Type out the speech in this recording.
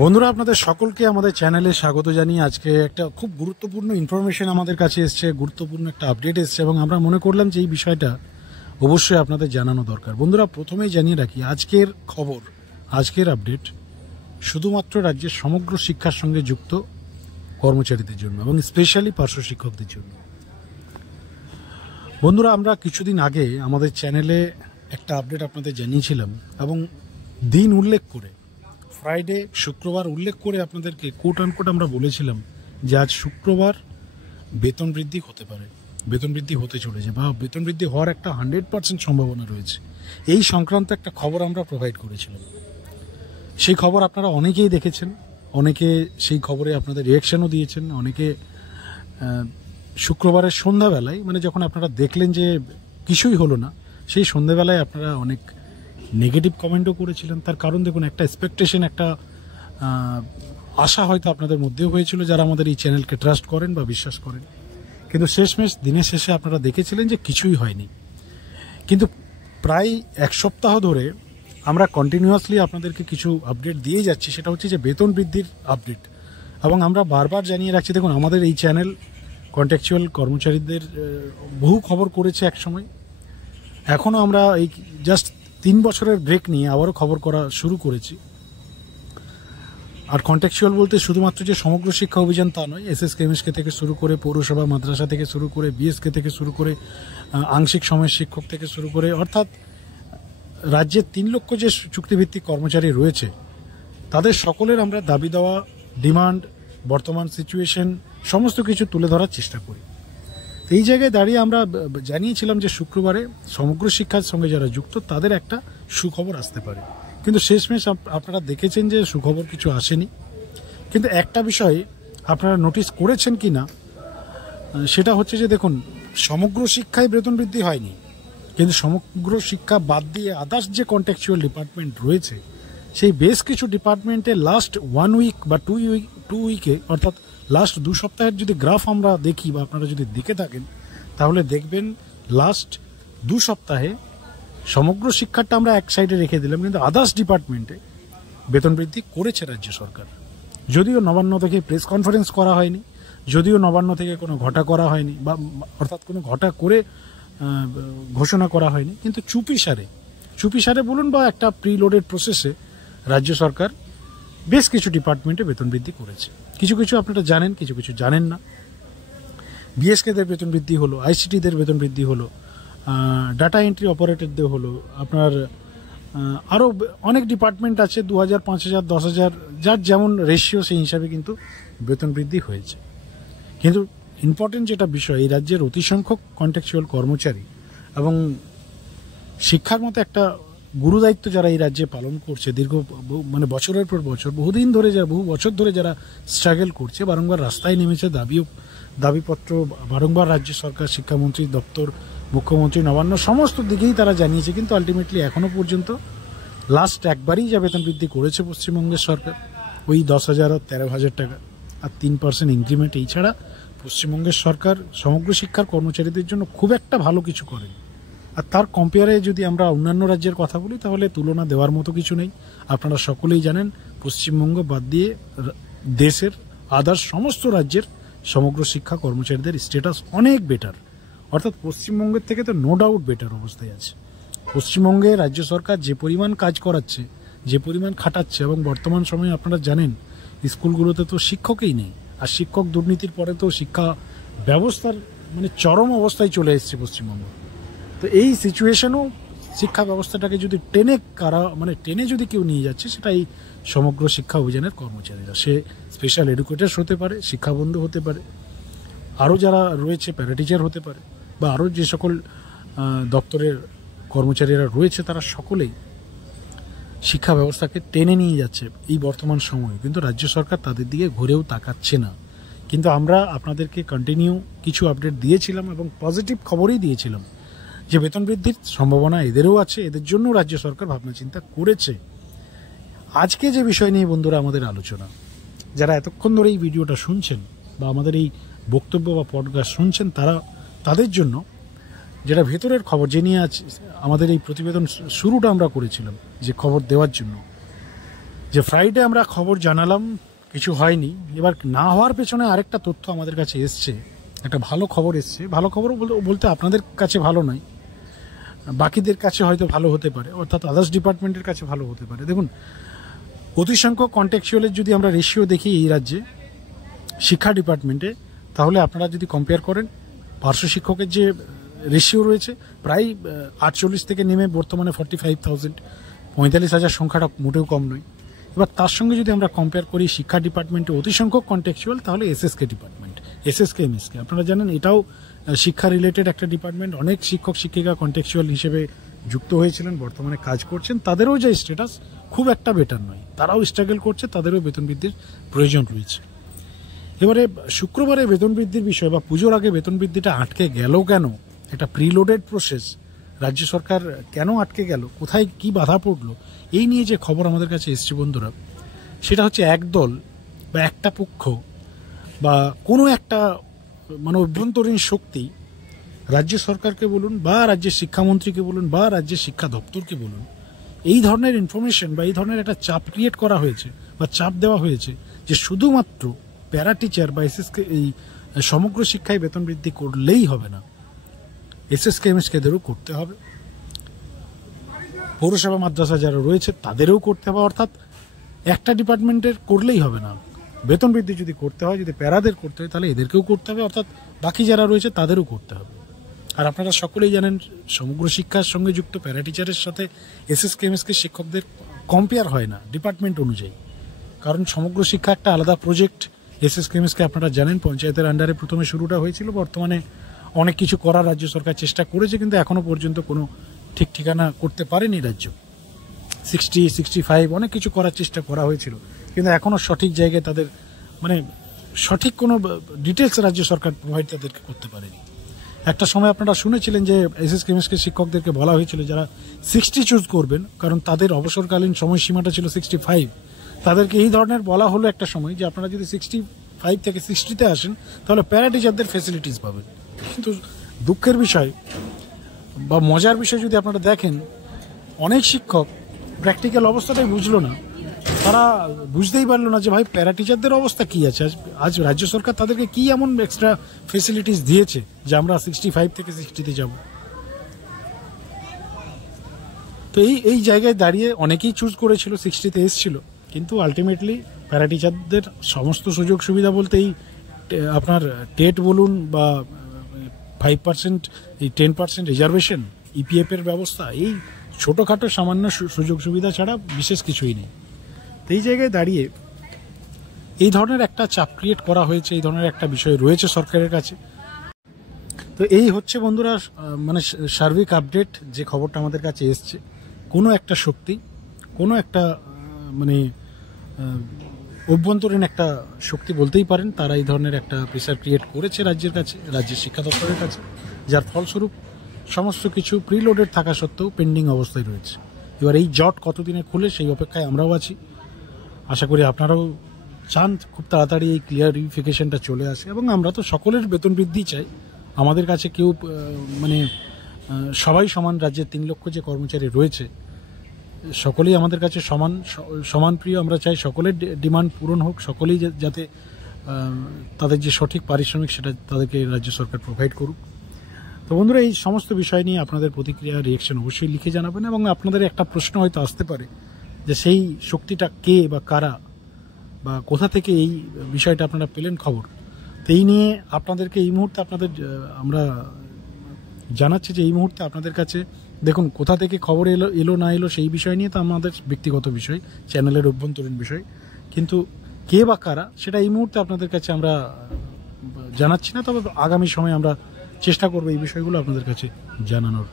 বন্ধুরা, আপনাদের সকলকে আমাদের চ্যানেলে স্বাগত জানিয়ে আজকে একটা খুব গুরুত্বপূর্ণ ইনফরমেশন আমাদের কাছে এসছে, গুরুত্বপূর্ণ একটা আপডেট এসছে এবং আমরা মনে করলাম যে এই বিষয়টা অবশ্যই আপনাদের জানানো দরকার। বন্ধুরা, প্রথমেই জানিয়ে রাখি আজকের খবর, আজকের আপডেট শুধুমাত্র রাজ্যের সমগ্র শিক্ষার সঙ্গে যুক্ত কর্মচারীদের জন্য এবং স্পেশালি পার্শ্ব শিক্ষকদের জন্য। বন্ধুরা, আমরা কিছুদিন আগে আমাদের চ্যানেলে একটা আপডেট আপনাদের জানিয়েছিলাম এবং দিন উল্লেখ করে, ফ্রাইডে শুক্রবার উল্লেখ করে আপনাদেরকে কোট আনকোট আমরা বলেছিলাম যে আজ শুক্রবার বেতন বৃদ্ধি হতে পারে, বেতন বৃদ্ধি হতে চলেছে বা বেতন বৃদ্ধি হওয়ার একটা 100% সম্ভাবনা রয়েছে। এই সংক্রান্ত একটা খবর আমরা প্রোভাইড করেছিলাম। সেই খবর আপনারা অনেকেই দেখেছেন, অনেকে সেই খবরে আপনাদের রিয়াকশানও দিয়েছেন। অনেকে শুক্রবারের সন্ধ্যাবেলায়, মানে যখন আপনারা দেখলেন যে কিছুই হলো না, সেই সন্ধ্যাবেলায় আপনারা অনেক নেগেটিভ কমেন্টও করেছিলেন। তার কারণ দেখুন, একটা এক্সপেকটেশন, একটা আশা হয়তো আপনাদের মধ্যেও হয়েছিল যারা আমাদের এই চ্যানেলকে ট্রাস্ট করেন বা বিশ্বাস করেন। কিন্তু শেষমেশ দিনের শেষে আপনারা দেখেছিলেন যে কিছুই হয়নি। কিন্তু প্রায় এক সপ্তাহ ধরে আমরা কন্টিনিউয়াসলি আপনাদেরকে কিছু আপডেট দিয়ে যাচ্ছি। সেটা হচ্ছে যে বেতন বৃদ্ধির আপডেট, এবং আমরা বারবার জানিয়ে রাখছি। দেখুন, আমাদের এই চ্যানেল কন্ট্রাকচুয়াল কর্মচারীদের বহু খবর করেছে এক সময়। এখনও আমরা এই জাস্ট 3 বছরের ব্রেক নিয়ে আবারও খবর করা শুরু করেছি। আর কন্ট্রাকচুয়াল বলতে শুধুমাত্র যে সমগ্র শিক্ষা অভিযান তা নয়, এসএসকেএমএসকে থেকে শুরু করে পৌরসভা, মাদ্রাসা থেকে শুরু করে বিএসকে থেকে শুরু করে আংশিক সময়ের শিক্ষক থেকে শুরু করে, অর্থাৎ রাজ্যের 3 লক্ষ যে চুক্তিভিত্তিক কর্মচারী রয়েছে তাদের সকলের আমরা দাবি দেওয়া, ডিমান্ড, বর্তমান সিচুয়েশন সমস্ত কিছু তুলে ধরার চেষ্টা করি। এই জায়গায় দাঁড়িয়ে আমরা জানিয়েছিলাম যে শুক্রবারে সমগ্র শিক্ষার সঙ্গে যারা যুক্ত তাদের একটা সুখবর আসতে পারে। কিন্তু শেষমেশ আপনারা দেখেছেন যে সুখবর কিছু আসেনি। কিন্তু একটা বিষয় আপনারা নোটিস করেছেন কি না, সেটা হচ্ছে যে দেখুন, সমগ্র শিক্ষায় বেতন বৃদ্ধি হয়নি, কিন্তু সমগ্র শিক্ষা বাদ দিয়ে আদার্স যে কন্ট্রাকচুয়াল ডিপার্টমেন্ট রয়েছে, সেই বেশ কিছু ডিপার্টমেন্টে লাস্ট 1 উইক বা 2 উইকে, অর্থাৎ লাস্ট 2 সপ্তাহের যদি গ্রাফ আমরা দেখি বা আপনারা যদি দেখে থাকেন, তাহলে দেখবেন লাস্ট 2 সপ্তাহে সমগ্র শিক্ষাটা আমরা এক সাইডে রেখে দিলাম, কিন্তু আদার্স ডিপার্টমেন্টে বেতন বৃদ্ধি করেছে রাজ্য সরকার। যদিও নবান্ন থেকে প্রেস কনফারেন্স করা হয়নি, যদিও নবান্ন থেকে কোনো ঘটা করা হয়নি, বা অর্থাৎ কোনো ঘটা করে ঘোষণা করা হয়নি, কিন্তু চুপিসারে বলুন বা একটা প্রিলোডেড প্রসেসে রাজ্য সরকার বেশ কিছু ডিপার্টমেন্টে বেতন বৃদ্ধি করেছে। কিছু কিছু আপনারা জানেন, কিছু কিছু জানেন না। বিএসকেদের বেতন বৃদ্ধি হলো, আইসিটিদের বেতন বৃদ্ধি হলো, ডাটা এন্ট্রি অপারেটরদের হলো, আপনার আরও অনেক ডিপার্টমেন্ট আছে, 2000, 5000, 10,000, যার যেমন রেশিও সেই হিসাবে কিন্তু বেতন বৃদ্ধি হয়েছে। কিন্তু ইম্পর্টেন্ট যেটা বিষয়, এই রাজ্যের অতিসংখ্যক কন্ট্রাকচুয়াল কর্মচারী এবং শিক্ষার মতো একটা গুরুদায়িত্ব যারা এই রাজ্যে পালন করছে, দীর্ঘ মানে বছরের পর বছর, বহুদিন ধরে, যারা বহু বছর ধরে যারা স্ট্রাগল করছে, বারংবার রাস্তায় নেমেছে, দাবিপত্র বারংবার রাজ্য সরকার, শিক্ষামন্ত্রী দপ্তর, মুখ্যমন্ত্রী, নবান্ন সমস্ত দিকেই তারা জানিয়েছে। কিন্তু আলটিমেটলি এখনো পর্যন্ত লাস্ট একবারই যা বেতন বৃদ্ধি করেছে পশ্চিমবঙ্গের সরকার, ওই 10,000 আর 13,000 টাকা আর 3% ইনক্রিমেন্ট। এই ছাড়া পশ্চিমবঙ্গের সরকার সমগ্র শিক্ষার কর্মচারীদের জন্য খুব একটা ভালো কিছু করেনি। আর তার কম্পেয়ারে যদি আমরা অন্যান্য রাজ্যের কথা বলি, তাহলে তুলনা দেওয়ার মতো কিছু নেই। আপনারা সকলেই জানেন, পশ্চিমবঙ্গ বাদ দিয়ে দেশের আদার্স সমস্ত রাজ্যের সমগ্র শিক্ষা কর্মচারীদের স্ট্যাটাস অনেক বেটার, অর্থাৎ পশ্চিমবঙ্গের থেকে তো নো ডাউট বেটার অবস্থায় আছে। পশ্চিমবঙ্গে রাজ্য সরকার যে পরিমাণ কাজ করাচ্ছে, যে পরিমাণ খাটাচ্ছে, এবং বর্তমান সময়ে আপনারা জানেন স্কুলগুলোতে তো শিক্ষকই নেই। আর শিক্ষক দুর্নীতির পরে তো শিক্ষা ব্যবস্থার মানে চরম অবস্থায় চলে এসেছে পশ্চিমবঙ্গ। তো এই সিচুয়েশনও শিক্ষা ব্যবস্থাটাকে যদি টেনে যদি কেউ নিয়ে যাচ্ছে, সেটা এই সমগ্র শিক্ষা অভিযানের কর্মচারীরা। সে স্পেশাল এডুকেটার্স হতে পারে, শিক্ষাবন্ধু হতে পারে, আরও যারা রয়েছে প্যারাটিচার হতে পারে, বা আরও যে সকল দপ্তরের কর্মচারীরা রয়েছে, তারা সকলেই শিক্ষা ব্যবস্থাকে টেনে নিয়ে যাচ্ছে এই বর্তমান সময়ে। কিন্তু রাজ্য সরকার তাদের দিকে ঘুরেও তাকাচ্ছে না। কিন্তু আমরা আপনাদেরকে কন্টিনিউ কিছু আপডেট দিয়েছিলাম এবং পজিটিভ খবরই দিয়েছিলাম যে বেতন বৃদ্ধির সম্ভাবনা এদেরও আছে, এদের জন্য রাজ্য সরকার ভাবনা চিন্তা করেছে। আজকে যে বিষয় নিয়ে বন্ধুরা আমাদের আলোচনা, যারা এতক্ষণ ধরে এই ভিডিওটা শুনছেন বা আমাদের এই বক্তব্য বা পডকাস্ট শুনছেন, তাদের জন্য যেটা ভেতরের খবর, যে নিয়ে আজ আমাদের এই প্রতিবেদন শুরুটা আমরা করেছিলাম যে খবর দেওয়ার জন্য, যে ফ্রাইডে আমরা খবর জানালাম, কিছু হয়নি। এবার না হওয়ার পেছনে আরেকটা তথ্য আমাদের কাছে এসছে, একটা ভালো খবর এসছে। ভালো খবর বলতে আপনাদের কাছে ভালো নয়, বাকিদের কাছে হয়তো ভালো হতে পারে, অর্থাৎ আদার্স ডিপার্টমেন্টের কাছে ভালো হতে পারে। দেখুন, অতিসংখ্যক কন্টেক্সচুয়ালের যদি আমরা রেশিও দেখি এই রাজ্যে শিক্ষা ডিপার্টমেন্টে, তাহলে আপনারা যদি কম্পেয়ার করেন পার্শ্ব শিক্ষকের যে রেশিও রয়েছে প্রায় 48 থেকে নেমে বর্তমানে 45,000, 45,000 সংখ্যাটা মোটেও কম নয়। এবার তার সঙ্গে যদি আমরা কম্পেয়ার করি শিক্ষা ডিপার্টমেন্টে অতিসংখ্যক কন্টেক্সচুয়াল, তাহলে এসএসকে ডিপার্টমেন্ট, এসএসকে এমএসকে আপনারা জানেন এটাও শিক্ষা রিলেটেড একটা ডিপার্টমেন্ট। অনেক শিক্ষক শিক্ষিকা কন্টেক্সচুয়াল হিসেবে যুক্ত হয়েছিলেন, বর্তমানে কাজ করছেন। তাদেরও যে স্ট্যাটাস খুব একটা বেটার নয়, তারাও স্ট্রাগল করছে, তাদেরও বেতন বৃদ্ধির প্রয়োজন রয়েছে। এবারে শুক্রবারে বেতন বৃদ্ধির বিষয় বা পুজোর আগে বেতন বৃদ্ধিটা আটকে গেল কেন? এটা প্রিলোডেড প্রসেস, রাজ্য সরকার কেন আটকে গেল, কোথায় কি বাধা পড়লো, এই নিয়ে যে খবর আমাদের কাছে এসছে বন্ধুরা, সেটা হচ্ছে একদল বা একটা পক্ষ বা কোনো একটা মানে অভ্যন্তরীণ শক্তি রাজ্য সরকারকে বলুন বা রাজ্যের শিক্ষামন্ত্রীকে বলুন বা রাজ্যের শিক্ষা দপ্তরকে বলুন, এই ধরনের ইনফরমেশন বা এই ধরনের একটা চাপ ক্রিয়েট করা হয়েছে বা চাপ দেওয়া হয়েছে যে শুধুমাত্র প্যারা টিচার বা এসএসকে এই সমগ্র শিক্ষায় বেতন বৃদ্ধি করলেই হবে না, এসএসকে এমএসকেদেরও করতে হবে, পৌরসভা মাদ্রাসা যারা রয়েছে তাদেরও করতে হবে। অর্থাৎ একটা ডিপার্টমেন্টের করলেই হবে না, বেতন বৃদ্ধি যদি করতে হয়, যদি প্যারাদের করতে হয়, তাহলে এদেরকেও করতে হবে, অর্থাৎ বাকি যারা রয়েছে তাদেরও করতে হবে। আর আপনারা সকলেই জানেন সমগ্র শিক্ষার সঙ্গে যুক্ত প্যারা টিচারের সাথে এসএসকে এমএসকে শিক্ষকদের কম্পেয়ার হয় না ডিপার্টমেন্ট অনুযায়ী, কারণ সমগ্র শিক্ষা একটা আলাদা প্রজেক্ট। এসএসকে এমএসকে আপনারা জানেন পঞ্চায়েতের আন্ডারে প্রথমে শুরুটা হয়েছিল, বর্তমানে অনেক কিছু করার রাজ্য সরকার চেষ্টা করেছে, কিন্তু এখনো পর্যন্ত কোনো ঠিক ঠিকানা করতে পারেনি রাজ্য। 60, 65 অনেক কিছু করার চেষ্টা করা হয়েছিল, কিন্তু এখনো সঠিক জায়গায় তাদের মানে সঠিক কোনো ডিটেলস রাজ্য সরকার প্রোভাইড তাদেরকে করতে পারেনি। একটা সময় আপনারা শুনেছিলেন যে এসএসকে এমএসকে শিক্ষকদেরকে বলা হয়েছিল যারা 60 চুজ করবেন, কারণ তাদের অবসরকালীন সময়সীমাটা ছিল 65, তাদেরকে এই ধরনের বলা হলো একটা সময় যে আপনারা যদি 65 থেকে 60-তে আসেন তাহলে প্যারা টিচারদের ফ্যাসিলিটিস পাবেন। কিন্তু দুঃখের বিষয় বা মজার বিষয় যদি আপনারা দেখেন, অনেক শিক্ষক প্র্যাকটিক্যাল অবস্থাটাই বুঝলো না, তারা বুঝতেই পারলো না যে ভাই প্যারা টিচারদের অবস্থা কি আছে, আজ রাজ্য সরকার তাদেরকে কি এমন এক্সট্রা ফেসিলিটিস দিয়েছে যে আমরা 65 থেকে 60-তে যাব। তো এই জায়গায় দাঁড়িয়ে অনেকেই চুজ করেছিল, 60-তে এসেছিল, কিন্তু আলটিমেটলি প্যারা টিচারদের সমস্ত সুযোগ সুবিধা বলতে এই আপনার টেট বলুন বা 5%, এই 10% রিজার্ভেশন, ইপিএফ এর ব্যবস্থা, এই ছোটোখাটো সামান্য সুযোগ সুবিধা ছাড়া বিশেষ কিছুই নেই। তো এই জায়গায় দাঁড়িয়ে এই ধরনের একটা চাপ ক্রিয়েট করা হয়েছে, এই ধরনের একটা বিষয় রয়েছে সরকারের কাছে। তো এই হচ্ছে বন্ধুরা মানে সার্বিক আপডেট, যে খবরটা আমাদের কাছে এসছে। কোনো একটা শক্তি, কোনো একটা মানে অভ্যন্তরীণ একটা শক্তি বলতেই পারেন, তারা এই ধরনের একটা প্রেসার ক্রিয়েট করেছে রাজ্যের কাছে, রাজ্যের শিক্ষা দপ্তরের কাছে, যার ফলস্বরূপ সমস্ত কিছু প্রিলোডেড থাকা সত্ত্বেও পেন্ডিং অবস্থায় রয়েছে। এবার এই জট কতদিনে খুলে সেই অপেক্ষায় আমরাও আছি। আশা করি আপনারাও চান খুব তাড়াতাড়ি এই ক্লিয়ারিফিকেশনটা চলে আসে, এবং আমরা তো সকলের বেতন বৃদ্ধি চাই। আমাদের কাছে কেউ মানে সবাই সমান, রাজ্যের 3 লক্ষ যে কর্মচারী রয়েছে সকলেই আমাদের কাছে সমান প্রিয়। আমরা চাই সকলের ডিমান্ড পূরণ হোক, সকলেই যাতে তাদের যে সঠিক পারিশ্রমিক সেটা তাদেরকে রাজ্য সরকার প্রোভাইড করুক। তো বন্ধুরা, এই সমস্ত বিষয় নিয়ে আপনাদের প্রতিক্রিয়া, রিয়েকশন অবশ্যই লিখে জানাবেন, এবং আপনাদের একটা প্রশ্ন হয়তো আসতে পারে যে সেই শক্তিটা কে বা কারা বা কোথা থেকে এই বিষয়টা আপনারা পেলেন খবর। তো এই নিয়ে আপনাদেরকে এই মুহূর্তে আমরা জানাচ্ছি যে এই মুহূর্তে আপনাদের কাছে দেখুন কোথা থেকে খবর এলো না এলো সেই বিষয় নিয়ে তো আমাদের ব্যক্তিগত বিষয়, চ্যানেলের অভ্যন্তরীণ বিষয়, কিন্তু কে বা কারা সেটা এই মুহূর্তে আপনাদের কাছে আমরা জানাচ্ছি না। তবে আগামী সময়ে আমরা চেষ্টা করবো এই বিষয়গুলো আপনাদের কাছে জানানোর।